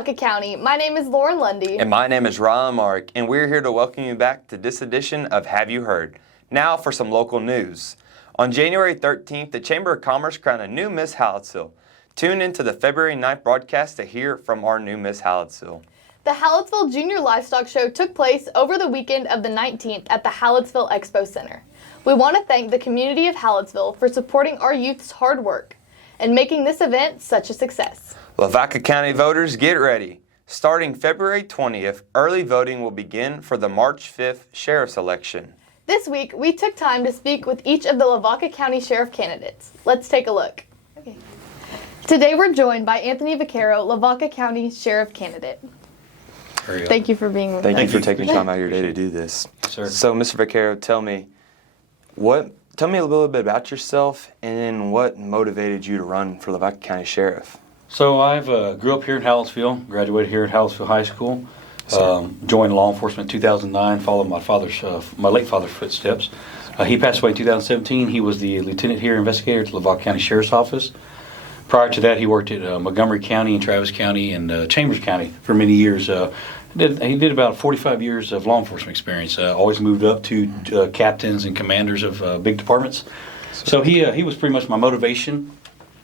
Lavaca County. My name is Lauren Lundy. And my name is Ron Mark, and we're here to welcome you back to this edition of Have You Heard? Now for some local news. On January 13th, the Chamber of Commerce crowned a new Miss Hallettsville. Tune into the February 9th broadcast to hear from our new Miss Hallettsville. The Hallettsville Junior Livestock Show took place over the weekend of the 19th at the Hallettsville Expo Center. We want to thank the community of Hallettsville for supporting our youth's hard work and making this event such a success. Lavaca County voters, get ready. Starting February 20th, early voting will begin for the March 5th sheriff's election. This week, we took time to speak with each of the Lavaca County sheriff candidates. Let's take a look. Okay. Today, we're joined by Anthony Vaquero, Lavaca County sheriff candidate. Thank you for being with us. Thank you for taking time out of your day to do this. Sir. So, Mr. Vaquero, tell me a little bit about yourself and then what motivated you to run for Lavaca County Sheriff. So I grew up here in Hallettsville, graduated here at Hallettsville High School, joined law enforcement in 2009, followed my late father's footsteps. He passed away in 2017. He was the lieutenant here, investigator at the Lavaca County Sheriff's Office. Prior to that, he worked at Montgomery County and Travis County and Chambers County for many years. He did about 45 years of law enforcement experience. Always moved up to captains and commanders of big departments. So he was pretty much my motivation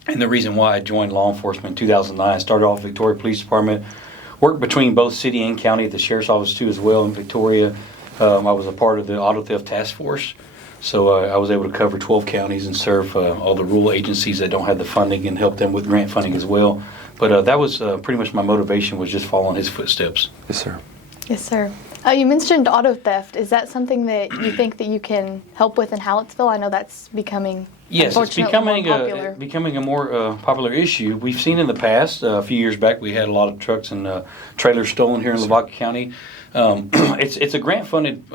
and the reason why I joined law enforcement in 2009. Started off at Victoria Police Department, worked between both city and county at the sheriff's office too as well in Victoria. I was a part of the auto theft task force. So I was able to cover 12 counties and serve all the rural agencies that don't have the funding and help them with grant funding as well. But that was pretty much my motivation, was just following his footsteps. Yes, sir. Yes, sir. You mentioned auto theft. Is that something that you think that you can help with in Hallettsville? I know that's becoming Yes, it's becoming a more popular issue. We've seen in the past, a few years back, we had a lot of trucks and trailers stolen here in Lavaca County. It's a grant-funded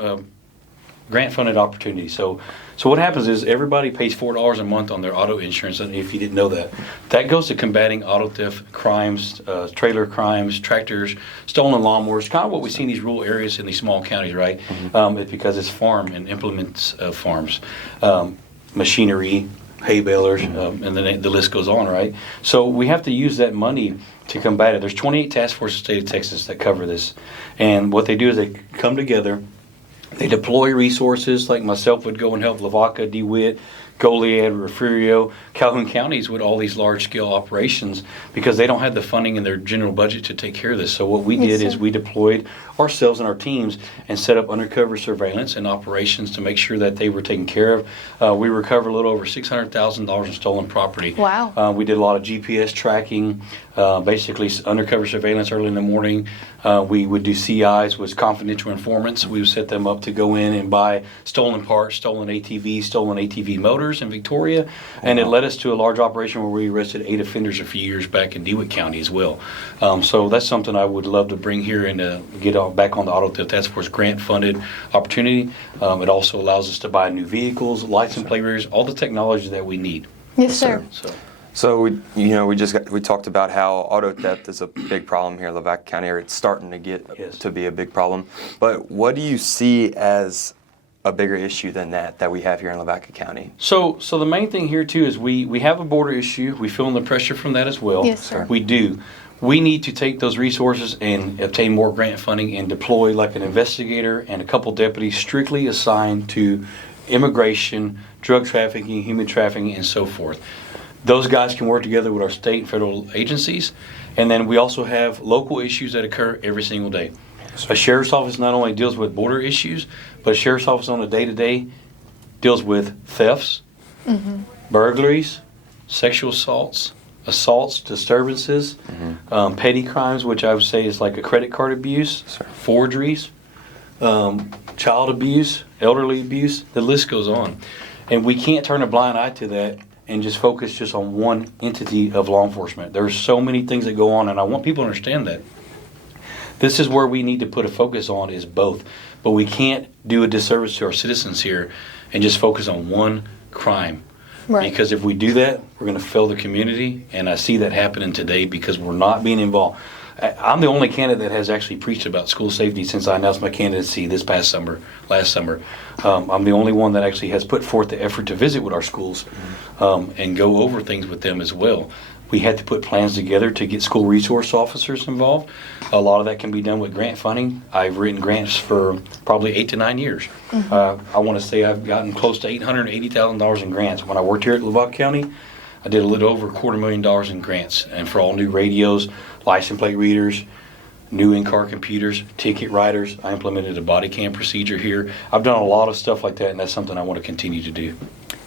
opportunity. So what happens is everybody pays $4 a month on their auto insurance, and if you didn't know that, that goes to combating auto theft crimes, trailer crimes, tractors, stolen lawnmowers, kind of what we see in these rural areas in these small counties, right? Mm-hmm. It's because it's farm and implements of farms, machinery, hay balers, and then the list goes on, right? So we have to use that money to combat it. There's 28 task forces in the state of Texas that cover this, and what they do is they come together. They deploy resources, like myself would go and help Lavaca, DeWitt, Goliad, Refugio, Calhoun counties with all these large-scale operations because they don't have the funding in their general budget to take care of this. So what we did is we deployed ourselves and our teams and set up undercover surveillance and operations to make sure that they were taken care of. We recovered a little over $600,000 in stolen property. Wow. We did a lot of GPS tracking, basically undercover surveillance early in the morning. We would do CIs with confidential informants. We would set them up to go in and buy stolen parts, stolen ATVs, stolen ATV motors in Victoria, and it led us to a large operation where we arrested 8 offenders a few years back in DeWitt County as well. So that's something I would love to bring here and get back on the auto theft task force grant-funded opportunity. It also allows us to buy new vehicles, license plate readers, all the technology that we need. Yes, sir. So we talked about how auto theft is a big problem here in Lavaca County, or it's starting to get to be a big problem. But what do you see as a bigger issue than that we have here in Lavaca County? So the main thing here too is we have a border issue. We feel the pressure from that as well. Yes, sir. We do. We need to take those resources and obtain more grant funding and deploy like an investigator and a couple deputies strictly assigned to immigration, drug trafficking, human trafficking, and so forth. Those guys can work together with our state and federal agencies. And then we also have local issues that occur every single day. A sheriff's office not only deals with border issues, but a sheriff's office on a day-to-day deals with thefts, burglaries, sexual assaults, disturbances, petty crimes, which I would say is like a credit card abuse, forgeries, child abuse, elderly abuse. The list goes on. And we can't turn a blind eye to that and just focus just on one entity of law enforcement. There's so many things that go on, and I want people to understand that. This is where we need to put a focus on is both. But we can't do a disservice to our citizens here and just focus on one crime. Right. Because if we do that, we're going to fail the community, and I see that happening today because we're not being involved. I'm the only candidate that has actually preached about school safety since I announced my candidacy last summer. I'm the only one that actually has put forth the effort to visit with our schools and go over things with them as well. We had to put plans together to get school resource officers involved. A lot of that can be done with grant funding. I've written grants for probably 8 to 9 years. I want to say I've gotten close to $880,000 in grants. When I worked here at Lubbock County, I did a little over $250,000 in grants, and for all new radios, license plate readers, new in-car computers, ticket writers. I implemented a body cam procedure here. I've done a lot of stuff like that, and that's something I want to continue to do.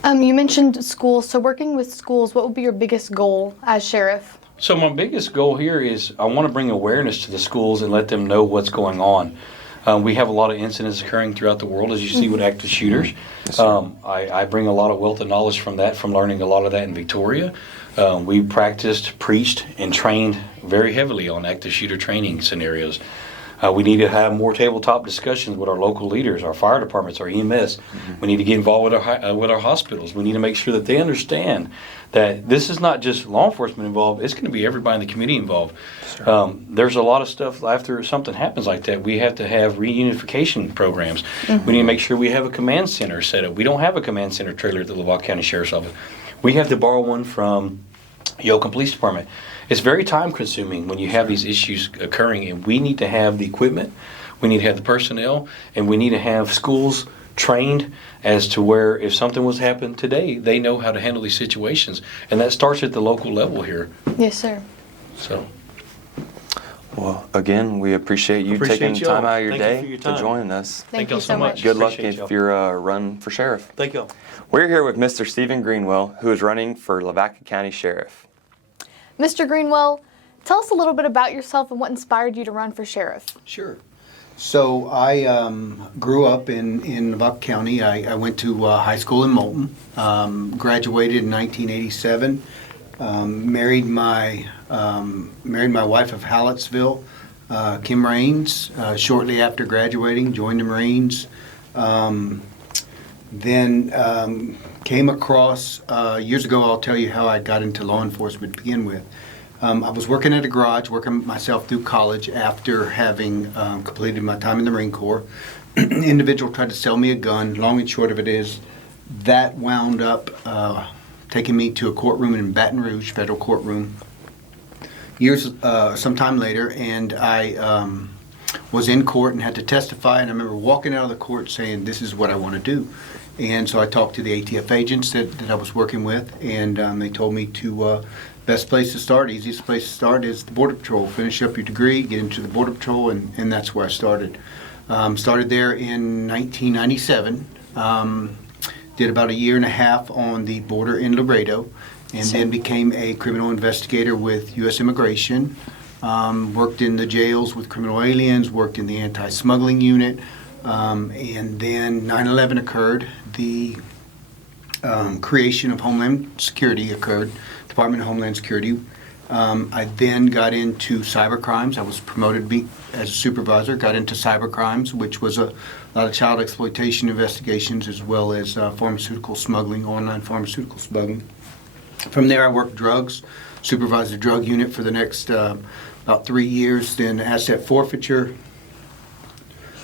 You mentioned schools. So working with schools, what would be your biggest goal as sheriff? So my biggest goal here is I want to bring awareness to the schools and let them know what's going on. We have a lot of incidents occurring throughout the world, as you see with active shooters. Yes, I bring a lot of wealth of knowledge from that, from learning a lot of that in Victoria. We practiced, preached, and trained very heavily on active shooter training scenarios. We need to have more tabletop discussions with our local leaders, our fire departments, our EMS. We need to get involved with our hospitals. We need to make sure that they understand that this is not just law enforcement involved, it's going to be everybody in the community involved. There's a lot of stuff after something happens like that. We have to have reunification programs. We need to make sure we have a command center set up. We don't have a command center trailer at the Lubbock County Sheriff's Office. We have to borrow one from Yoakum Police Department. It's very time consuming when you have these issues occurring, and we need to have the equipment, we need to have the personnel, and we need to have schools trained as to where if something was happening today, they know how to handle these situations. And that starts at the local level here. Yes, sir. So, Well, again, we appreciate you Appreciate taking y'all. time out of your Thank you day for your to time. join us. Thank y'all you so much. Good luck Appreciate if y'all. you're run for sheriff. thank y'all. We're here with Mr. Stepen Greenwell, who is running for Lavaca County Sheriff. Mr. Greenwell, tell us a little bit about yourself and what inspired you to run for sheriff. Sure. So I grew up in Lubbock County. I went to high school in Moulton, graduated in 1987, married my wife of Hallettsville, Kim Raines, shortly after graduating, joined the Marines. Then came across, years ago, I'll tell you how I got into law enforcement to begin with. I was working at a garage, working myself through college after having completed my time in the Marine Corps. Individual tried to sell me a gun. Long and short of it is, that wound up taking me to a courtroom in Baton Rouge, federal courtroom, sometime later, and I was in court and had to testify, and I remember walking out of the court saying, this is what I want to do. And so I talked to the ATF agents that I was working with, and they told me to best place to start, easiest place to start is the Border Patrol. Finish up your degree, get into the Border Patrol, and that's where I started. Started there in 1997. Did about a year and a half on the border in Laredo, and then became a criminal investigator with U.S. Immigration. Worked in the jails with criminal aliens, worked in the anti-smuggling unit, and then 9/11 occurred. The creation of Homeland Security occurred, Department of Homeland Security. I then got into cyber crimes. I was promoted to be as a supervisor, got into cyber crimes, which was a lot of child exploitation investigations as well as pharmaceutical smuggling, online pharmaceutical smuggling. From there I worked drugs, supervised the drug unit for the next about 3 years, then asset forfeiture.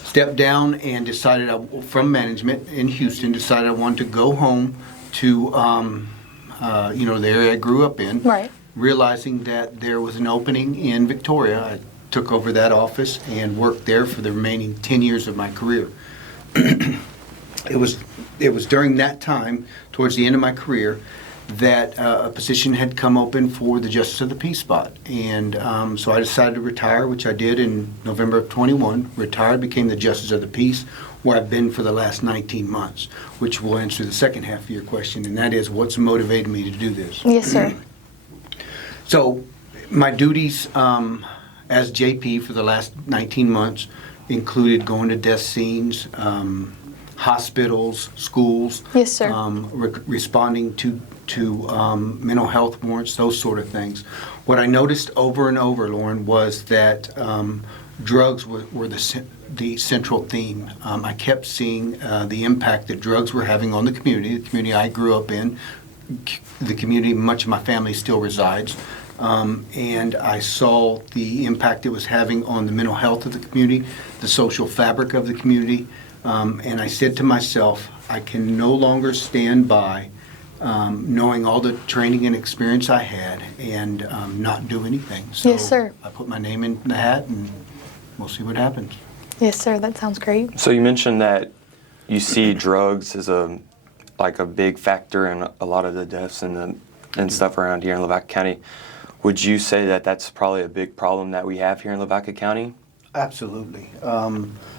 Stepped down and decided, from management in Houston, decided I wanted to go home to the area I grew up in. Right. Realizing that there was an opening in Victoria, I took over that office and worked there for the remaining 10 years of my career. It was during that time, towards the end of my career, that a position had come open for the Justice of the Peace spot. And so I decided to retire, which I did in November of 21. Retired, became the Justice of the Peace, where I've been for the last 19 months, which will answer the second half of your question, and that is what's motivated me to do this. Yes, sir. So my duties as JP for the last 19 months included going to death scenes, hospitals, schools. Yes, sir. Responding to mental health warrants, those sort of things. What I noticed over and over, Lauren, was that drugs were the central theme. I kept seeing the impact that drugs were having on the community I grew up in, the community much of my family still resides. And I saw the impact it was having on the mental health of the community, the social fabric of the community. And I said to myself, I can no longer stand by knowing all the training and experience I had and not do anything. So Yes, sir. I put my name in the hat and we'll see what happens. Yes, sir. That sounds great. So you mentioned that you see drugs as a big factor in a lot of the deaths and stuff around here in Lavaca County. Would you say that that's probably a big problem that we have here in Lavaca County? Absolutely.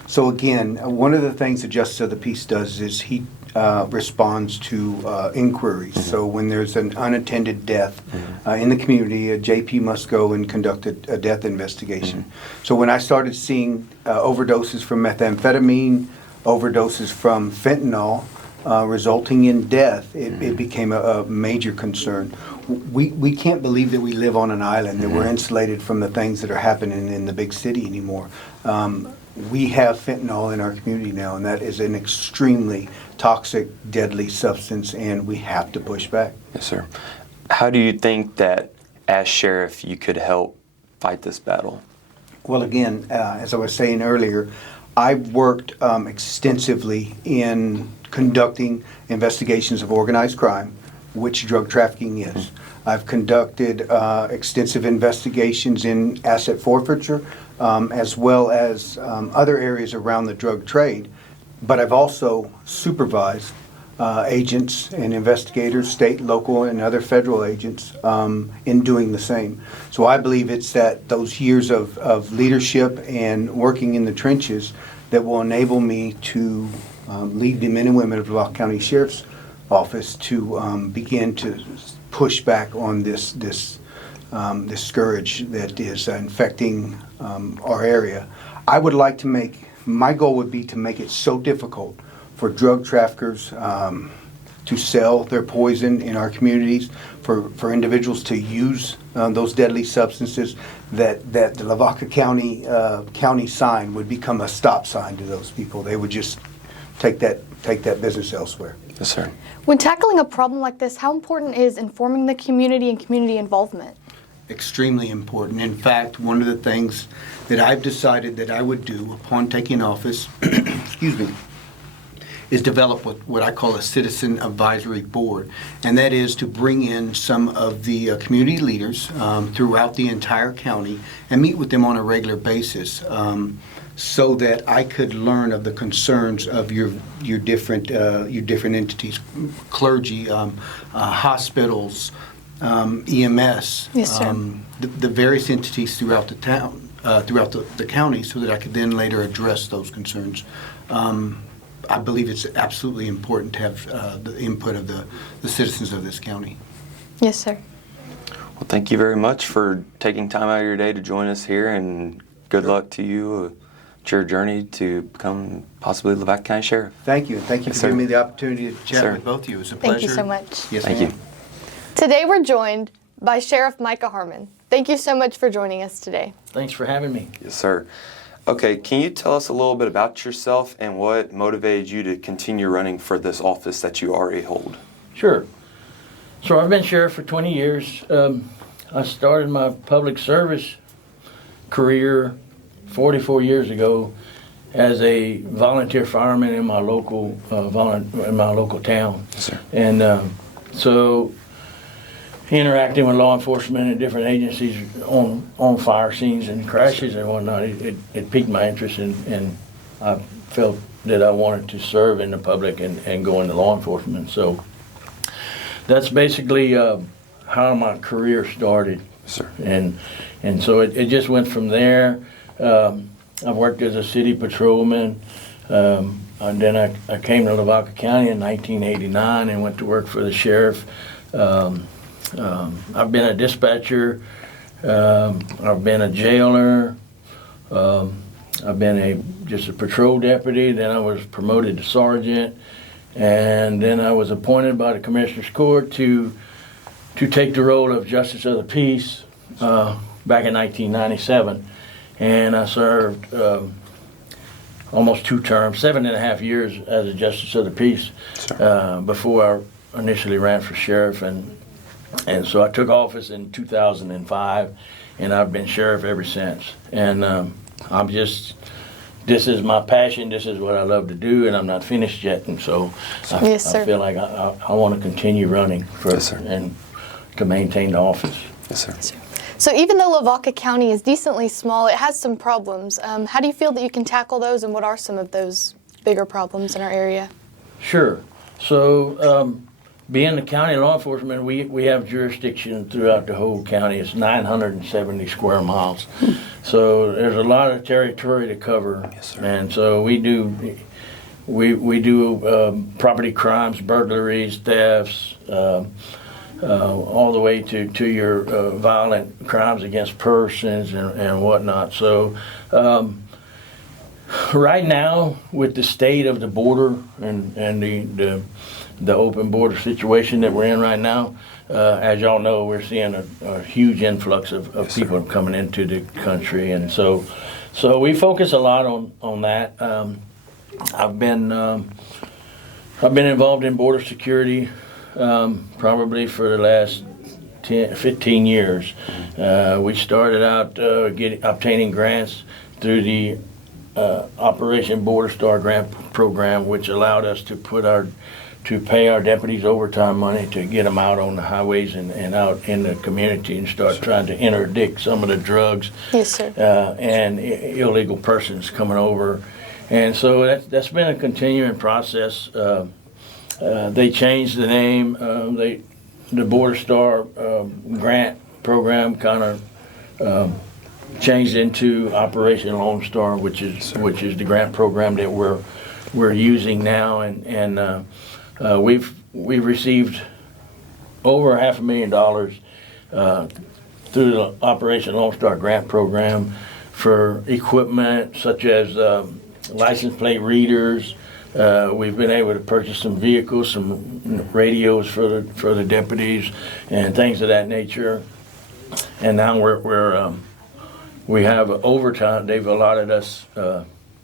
So again, one of the things the Justice of the Peace does is he responds to inquiries. Mm-hmm. So when there's an unattended death in the community, a JP must go and conduct a death investigation. Mm-hmm. So when I started seeing overdoses from methamphetamine, overdoses from fentanyl, resulting in death, it became a major concern. We can't believe that we live on an island, that we're insulated from the things that are happening in the big city anymore. We have fentanyl in our community now, and that is an extremely toxic, deadly substance, and we have to push back. Yes, sir. How do you think that, as sheriff, you could help fight this battle? Well, again, as I was saying earlier, I've worked extensively in conducting investigations of organized crime, which drug trafficking is. I've conducted extensive investigations in asset forfeiture, as well as other areas around the drug trade. But I've also supervised agents and investigators, state, local, and other federal agents in doing the same. So I believe it's those years of leadership and working in the trenches that will enable me to lead the men and women of Lavaca County Sheriff's Office to begin to push back on this scourge that is infecting our area. I would like to my goal would be to make it so difficult for drug traffickers to sell their poison in our communities, for individuals to use those deadly substances, that the Lavaca County sign would become a stop sign to those people. They would just take that business elsewhere. Yes, sir. When tackling a problem like this, how important is informing the community and community involvement? Extremely important. In fact, one of the things that I've decided that I would do upon taking office, excuse me, is develop what I call a citizen advisory board, and that is to bring in some of the community leaders throughout the entire county and meet with them on a regular basis, so that I could learn of the concerns of your different entities, clergy, hospitals, EMS, Yes, sir. the various entities throughout the town, throughout the county, so that I could then later address those concerns. I believe it's absolutely important to have the input of the citizens of this county. Yes, sir. Well, thank you very much for taking time out of your day to join us here, and good luck to you. It's your journey to become possibly Lavaca County Sheriff. Thank you. Thank you Yes, for sir. giving me the opportunity to chat Sir. with both of you. It was a pleasure. Thank you so much. Yes, Thank ma'am. you. Today we're joined by Sheriff Micah Haron. Thank you so much for joining us today. Thanks for having me. Yes, sir. Okay, can you tell us a little bit about yourself and what motivated you to continue running for this office that you already hold? Sure. So I've been sheriff for 20 years. I started my public service career 44 years ago as a volunteer fireman in my local town. Yes, sir. And so interacting with law enforcement and different agencies on fire scenes and crashes and whatnot, it piqued my interest, and I felt that I wanted to serve in the public and go into law enforcement. So that's basically how my career started. Yes, sir. And so it just went from there. I've worked as a city patrolman, and then I came to Lavaca County in 1989 and went to work for the sheriff. I've been a dispatcher, I've been a jailer, I've been just a patrol deputy, then I was promoted to sergeant, and then I was appointed by the Commissioner's Court to take the role of Justice of the Peace back in 1997. And I served almost 2 terms, 7.5 years as a Justice of the Peace before I initially ran for sheriff. And so I took office in 2005, and I've been sheriff ever since. And I'm just this is my passion, this is what I love to do, and I'm not finished yet. And so Yes, I sir. feel like I want to continue running Yes, sir. and to maintain the office. Yes, sir. So even though Lavaca County is decently small, it has some problems. How do you feel that you can tackle those, and what are some of those bigger problems in our area? Sure. So, being the county law enforcement, we have jurisdiction throughout the whole county. It's 970 square miles. So there's a lot of territory to cover. Yes, sir. And so we do property crimes, burglaries, thefts, all the way to your violent crimes against persons and whatnot. So right now, with the state of the border and the open border situation that we're in right now, as y'all know, we're seeing a huge influx of Yes, people sir. coming into the country, and so we focus a lot on that. I've been involved in border security probably for the last 15 years. We started out obtaining grants through the Operation Border Star Grant Program, which allowed us to pay our deputies overtime money to get them out on the highways and out in the community and start trying to interdict some of the drugs Yes, sir. and illegal persons coming over. And so that's been a continuing process. They changed the name. The Border Star Grant Program kind of changed into Operation Lone Star, which is the grant program that we're using now, and we've received over $500,000 through the Operation Lone Star Grant Program for equipment such as license plate readers. We've been able to purchase some vehicles, some radios for the deputies, and things of that nature. And now we have overtime. They've allotted us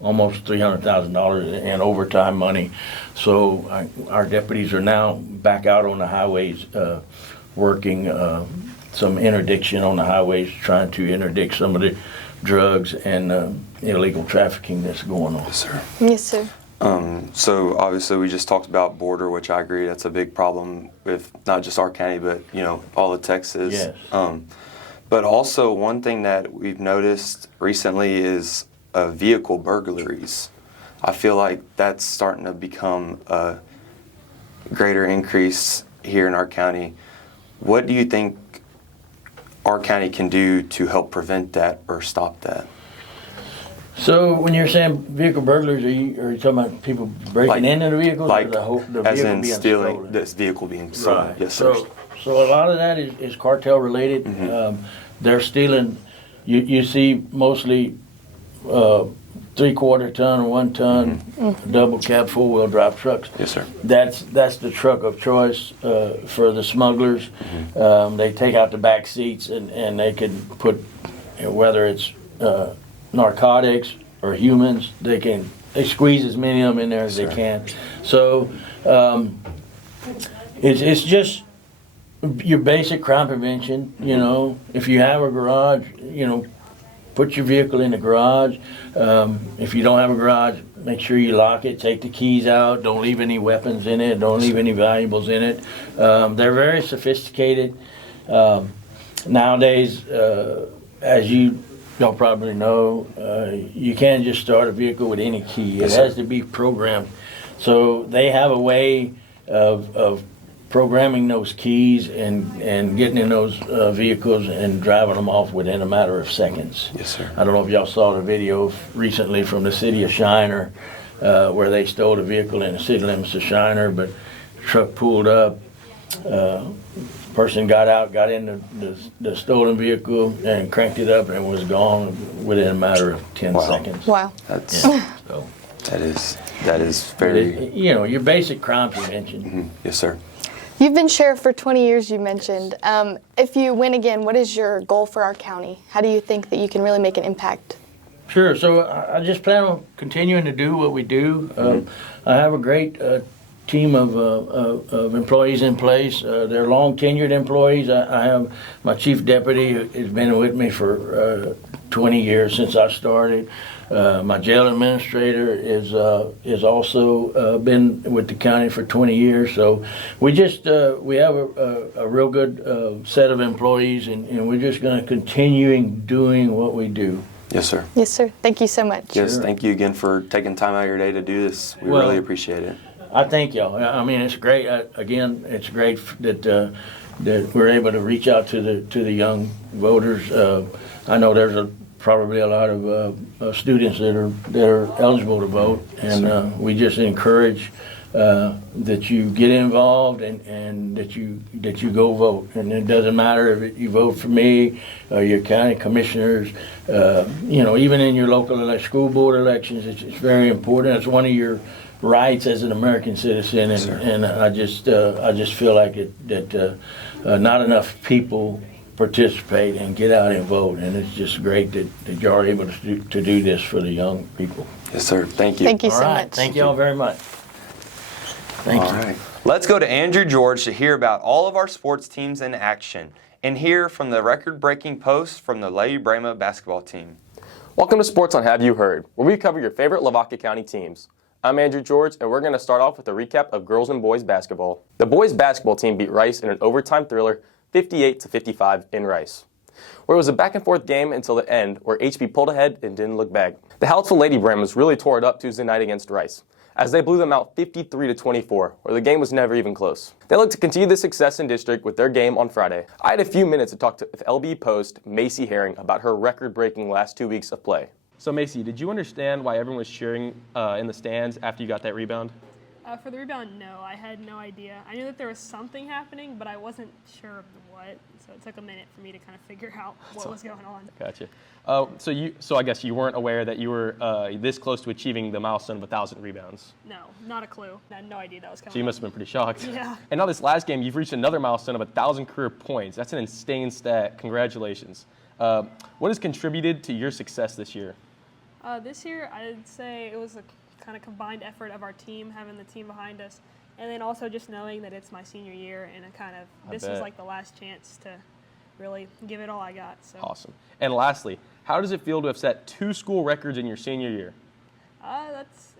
almost $300,000 in overtime money. So our deputies are now back out on the highways working some interdiction on the highways, trying to interdict some of the drugs and illegal trafficking that's going on. Yes, sir. Yes, sir. So obviously we just talked about border, which I agree that's a big problem with not just our county, but all of Texas. Yes. But also one thing that we've noticed recently is vehicle burglaries. I feel like that's starting to become a greater increase here in our county. What do you think our county can do to help prevent that or stop that? So when you're saying vehicle burglars, are you talking about people breaking into the vehicles, Like, or the as vehicle in being stealing, stolen? this vehicle being stolen. Right. Yes, sir. So a lot of that is cartel related. Mm-hmm. They're stealing. You see mostly 3/4 ton or 1 ton double cab 4-wheel drive trucks. Yes, sir. That's the truck of choice for the smugglers. They take out the back seats and they can put, whether it's narcotics or humans, they squeeze as many of them in there as they can. So it's just your basic crime prevention. If you have a garage, put your vehicle in the garage. If you don't have a garage, make sure you lock it, take the keys out, don't leave any weapons in it, don't leave any valuables in it. They're very sophisticated. Nowadays, as y'all probably know, you can't just start a vehicle with any key. It has to be programmed. So they have a way of programming those keys and getting in those vehicles and driving them off within a matter of seconds. Yes, sir. I don't know if y'all saw the video recently from the city of Shiner where they stole a vehicle in the city limits of Shiner, but the truck pulled up, person got out, got in the stolen vehicle and cranked it up and was gone within a matter of 10 Wow. seconds. Wow. That's So, that is very. your basic crime prevention. Yes, sir. You've been sheriff for 20 years, you mentioned. If you win again, what is your goal for our county? How do you think that you can really make an impact? Sure. So I just plan on continuing to do what we do. I have a great team of employees in place. They're long tenured employees. I have my chief deputy who has been with me for 20 years since I started. My jail administrator is also been with the county for 20 years. So we have a real good set of employees, and we're just going to continue doing what we do. Yes, sir. Yes, sir. Thank you so much. Yes, Sure. thank you again for taking time out of your day to do this. We Well, really appreciate it. I thank y'all. I mean, it's great. Again, it's great that we're able to reach out to the young voters. I know there's probably a lot of students that are eligible to vote, and we just encourage that you get involved and that you go vote. And it doesn't matter if you vote for me or your county commissioners. Even in your local school board elections, it's very important. It's one of your rights as an American citizen, and I just feel like that not enough people participate and get out and vote, and it's just great that y'all are able to do this for the young people. Yes, sir. Thank you. Thank you so All right, much. thank y'all very much. Thank you. All right. Let's go to Andrew George to hear about all of our sports teams in action and hear from the record-breaking post from the Lady Brahma basketball team. Welcome to Sports on Have You Heard, where we cover your favorite Lavaca County teams. I'm Andrew George, and we're going to start off with a recap of girls and boys basketball. The boys basketball team beat Rice in an overtime thriller, 58-55 in Rice, where it was a back-and-forth game until the end, where HB pulled ahead and didn't look back. The Hallettsville Lady Brahmas really tore it up Tuesday night against Rice, as they blew them out 53-24, where the game was never even close. They look to continue this success in district with their game on Friday. I had a few minutes to talk to LB Post Micah Haron about her record-breaking last 2 weeks of play. So Macy, did you understand why everyone was cheering in the stands after you got that rebound? For the rebound, no. I had no idea. I knew that there was something happening, but I wasn't sure of what. So it took a minute for me to kind of figure out what was going on. Gotcha. So I guess you weren't aware that you were this close to achieving the milestone of 1,000 rebounds. No, not a clue. I had no idea that was coming. So you must have been pretty shocked. Yeah. And now this last game, you've reached another milestone of 1,000 career points. That's an insane stat. Congratulations. What has contributed to your success this year? This year, I'd say it was a kind of combined effort of our team, having the team behind us, and then also just knowing that it's my senior year and this is like the last chance to really give it all I got. So. Awesome. And lastly, how does it feel to have set 2 school records in your senior year?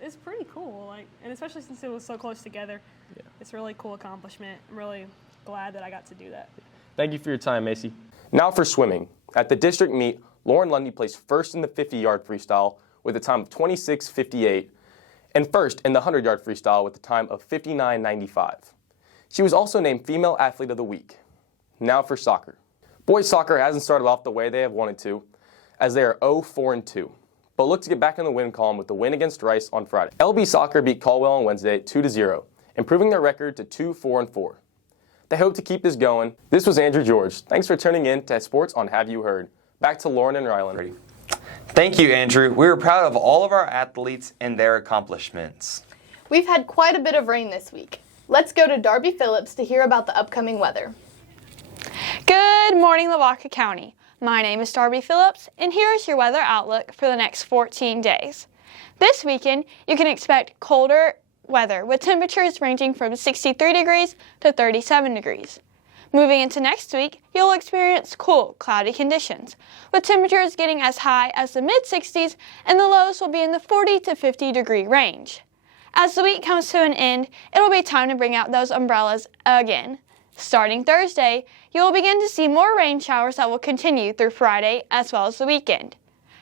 It's pretty cool, and especially since it was so close together. Yeah. It's a really cool accomplishment. I'm really glad that I got to do that. Thank you for your time, Macy. Now for swimming. At the district meet, Lauren Lundy placed first in the 50-yard freestyle with a time of 26:58, and first in the 100-yard freestyle with a time of 59:95. She was also named Female Athlete of the Week. Now for soccer. Boys soccer hasn't started off the way they have wanted to, as they are 0-4-2, but look to get back in the win column with the win against Rice on Friday. LB Soccer beat Caldwell on Wednesday 2-0, improving their record to 2-4-4. They hope to keep this going. This was Andrew George. Thanks for tuning in to Sports on Have You Heard. Back to Lauren and Ryland. Thank you, Andrew. We are proud of all of our athletes and their accomplishments. We've had quite a bit of rain this week. Let's go to Darby Phillips to hear about the upcoming weather. Good morning, Lavaca County. My name is Darby Phillips, and here is your weather outlook for the next 14 days. This weekend, you can expect colder weather with temperatures ranging from 63 degrees to 37 degrees. Moving into next week, you'll experience cool, cloudy conditions, with temperatures getting as high as the mid-60s and the lows will be in the 40 to 50 degree range. As the week comes to an end, it'll be time to bring out those umbrellas again. Starting Thursday, you will begin to see more rain showers that will continue through Friday as well as the weekend.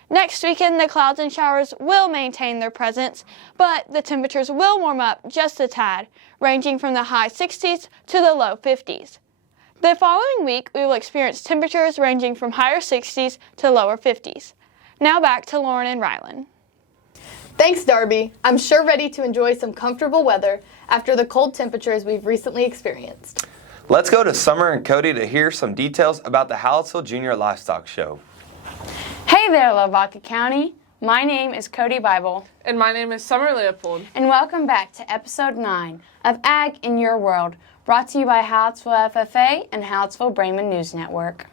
Next weekend, the clouds and showers will maintain their presence, but the temperatures will warm up just a tad, ranging from the high 60s to the low 50s. The following week, we will experience temperatures ranging from higher 60s to lower 50s. Now back to Lauren and Ryland. Thanks, Darby. I'm sure ready to enjoy some comfortable weather after the cold temperatures we've recently experienced. Let's go to Summer and Cody to hear some details about the Hallettsville Junior Livestock Show. Hey there, Lavaca County. My name is Cody Bible. And my name is Summer Leopold. And welcome back to episode 9 of Ag in Your World, brought to you by Hallettsville FFA and Hallettsville Bremen News Network.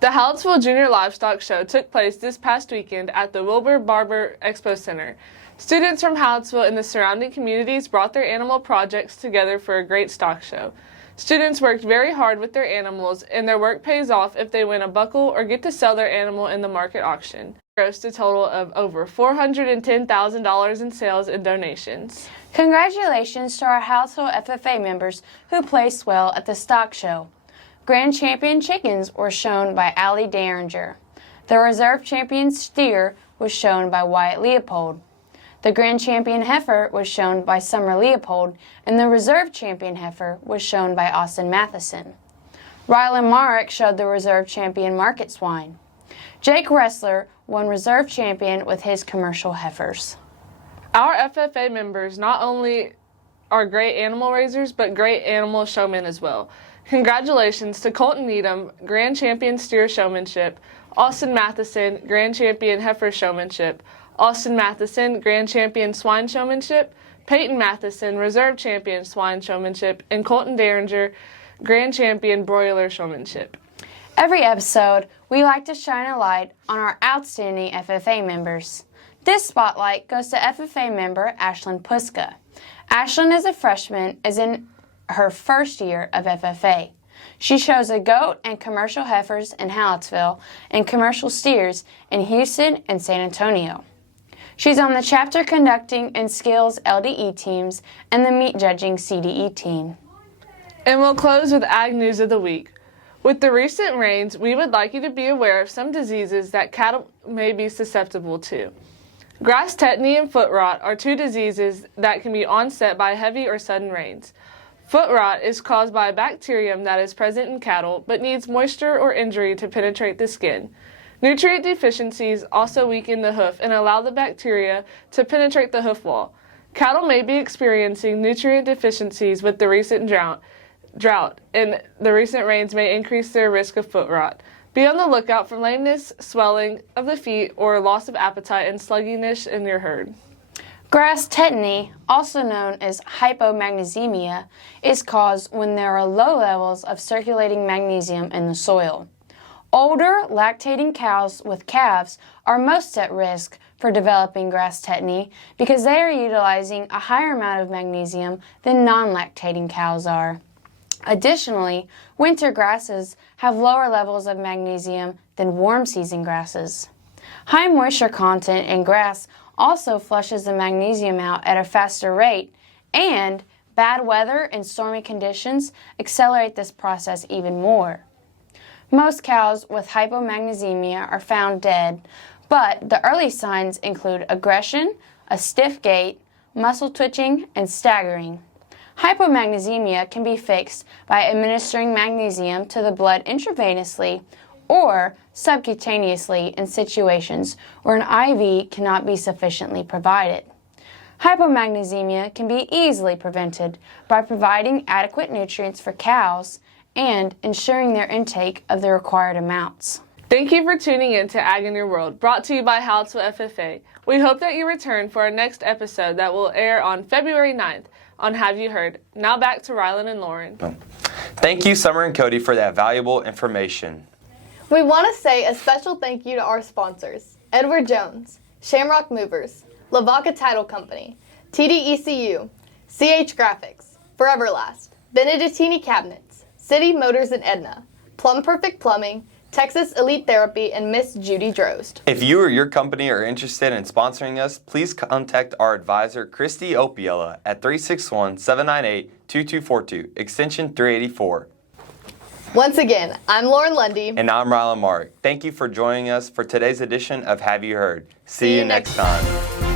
The Hallettsville Junior Livestock Show took place this past weekend at the Wilbur Barber Expo Center. Students from Hallettsville and the surrounding communities brought their animal projects together for a great stock show. Students worked very hard with their animals, and their work pays off if they win a buckle or get to sell their animal in the market auction. Grossed a total of over $410,000 in sales and donations. Congratulations to our Hallettsville FFA members who placed well at the stock show. Grand Champion chickens were shown by Allie Derringer. The Reserve Champion steer was shown by Wyatt Leopold. The Grand Champion heifer was shown by Summer Leopold, and the Reserve Champion heifer was shown by Austin Matheson. Rylan Marek showed the Reserve Champion market swine. Jake Ressler won Reserve Champion with his commercial heifers. Our FFA members not only are great animal raisers, but great animal showmen as well. Congratulations to Colton Needham, Grand Champion Steer Showmanship, Austin Matheson, Grand Champion Heifer Showmanship, Austin Matheson, Grand Champion Swine Showmanship, Peyton Matheson, Reserve Champion Swine Showmanship, and Colton Derringer, Grand Champion Broiler Showmanship. Every episode, we like to shine a light on our outstanding FFA members. This spotlight goes to FFA member Ashlyn Puska. Ashlyn is a freshman, is in her first year of FFA. She shows a goat and commercial heifers in Hallettsville and commercial steers in Houston and San Antonio. She's on the chapter conducting and skills LDE teams and the meat judging CDE team. And we'll close with Ag News of the Week. With the recent rains, we would like you to be aware of some diseases that cattle may be susceptible to. Grass tetany and foot rot are two diseases that can be onset by heavy or sudden rains. Foot rot is caused by a bacterium that is present in cattle but needs moisture or injury to penetrate the skin. Nutrient deficiencies also weaken the hoof and allow the bacteria to penetrate the hoof wall. Cattle may be experiencing nutrient deficiencies with the recent drought, and the recent rains may increase their risk of foot rot. Be on the lookout for lameness, swelling of the feet, or loss of appetite and sluggishness in your herd. Grass tetany, also known as hypomagnesemia, is caused when there are low levels of circulating magnesium in the soil. Older, lactating cows with calves are most at risk for developing grass tetany because they are utilizing a higher amount of magnesium than non-lactating cows are. Additionally, winter grasses have lower levels of magnesium than warm season grasses. High moisture content in grass also flushes the magnesium out at a faster rate, and bad weather and stormy conditions accelerate this process even more. Most cows with hypomagnesemia are found dead, but the early signs include aggression, a stiff gait, muscle twitching, and staggering. Hypomagnesemia can be fixed by administering magnesium to the blood intravenously or subcutaneously in situations where an IV cannot be sufficiently provided. Hypomagnesemia can be easily prevented by providing adequate nutrients for cows and ensuring their intake of the required amounts. Thank you for tuning in to Ag in Your World, brought to you by Hallettsville FFA. We hope that you return for our next episode that will air on February 9th on Have You Heard? Now back to Rylan and Lauren. Thank you, Summer and Cody, for that valuable information. We want to say a special thank you to our sponsors, Edward Jones, Shamrock Movers, Lavaca Title Company, TDECU, CH Graphics, Foreverlast, Benedettini Cabinets, City Motors and Edna, Plum Perfect Plumbing, Texas Elite Therapy, and Miss Judy Drost. If you or your company are interested in sponsoring us, please contact our advisor, Christy Opiella, at 361-798-2242, extension 384. Once again, I'm Lauren Lundy. And I'm Rylan Mark. Thank you for joining us for today's edition of Have You Heard? See you next time.